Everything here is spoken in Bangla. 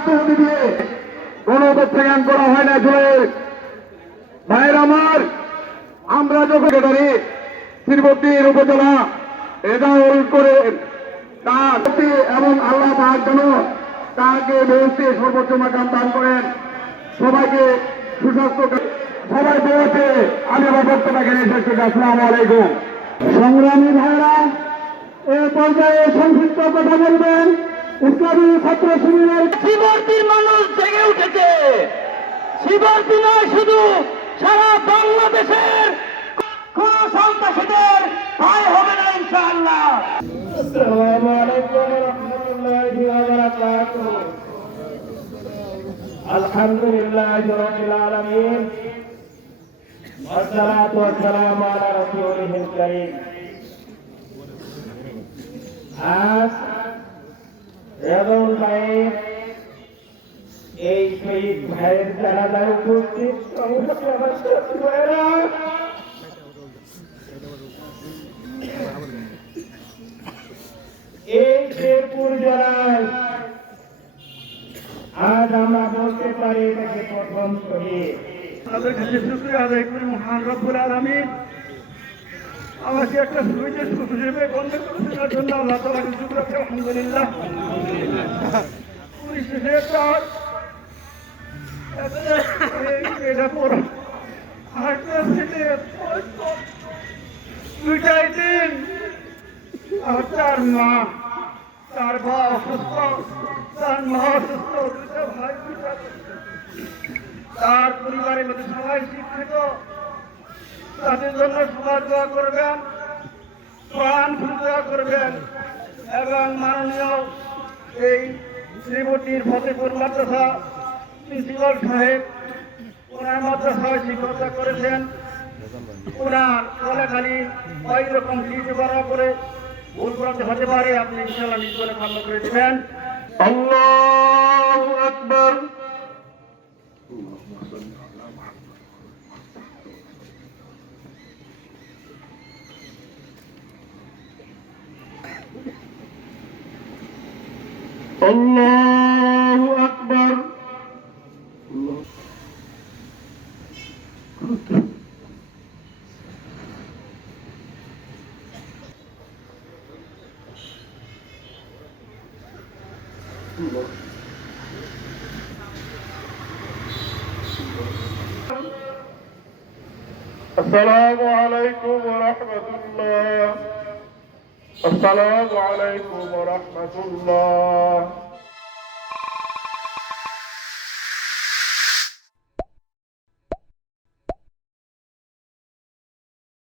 আত্মহতি দিয়ে গণপ্রত্যাখ্যান করা হয় না। জুড়ে ভাইয়ের আমার, আমরা যখন শ্রীবর্তীর উপজেলা রেজাউল করে এবং আল্লাহ পাক যেন তাকে বেহেশতে সর্বোচ্চ মাকাম দান করেন। সবাইকে সুস্বাস্থ্য, সবাই বেরোতে আমি আমার বক্তব্যকে শেষ করছি। আসসালামু আলাইকুম। সংগ্রামী ভাইরা, এ পর্যায়ে সংক্ষিপ্ত কথা বলবেন ইসলামী ছাত্র শিবিরের। শ্রীবর্তীর মানুষ জেগে উঠেছে। শ্রীবর্তী নয়, শুধু সারা বাংলাদেশের কোন সন্ত্রাসীদের ভয় হবে না ইনশাআল্লাহ। আসসালামু আলাইকুম ওয়া রাহমাতুল্লাহি ওয়া বারাকাতুহু। আলহামদুলিল্লাহি রাব্বিল আলামিন ওয়া সলাতু ওয়া সালামু আলা রাসূলিহিল কারীম। আজ রেজাউল ভাইয়ের এই শহীদ ভাইয়ের জানাজায় উপস্থিত এই শেরপুর জেলায় আজ আমরা বলতে পারি এটাকে প্রথম শহীদ। তাদের কাছে শুকরিয়া আদায় করি মহান রব্বুল আলামিন আমাকে একটা শহীদের হিসেবে গণ্য করার জন্য আল্লাহ তাআলাকে শুকরিয়া করি। আলহামদুলিল্লাহ। পরিশেষে এটা পর দুইটাই দিন আর তার মা, তার বাবা অসুস্থ, তার মা অসুস্থ, দুইটা ভাই, তার পরিবারের মধ্যে সবাই শিক্ষিত। তাদের জন্য সবাই দোয়া করবেন, প্রাণ খুলে দোয়া করবেন। এবং মাননীয় এই শ্রীবর্তীর ফতেপুর মাদ্রাসা প্রিন্সিপাল সাহেব, ওনার মাদ্রাসায় শিক্ষকতা করেছেন। ওনার চলাকালী ওই রকম কিছু করার পরে ভুল করতে হতে পারে, আপনি ইনশাআল্লাহ নিজ করে ক্ষমা করে দেবেন। আল্লাহু আকবার। আল্লাহু আকবার। আসসালামু আলাইকুম ওয়া রাহমাতুল্লাহ। আসসালামু আলাইকুম ওয়া রাহমাতুল্লাহ।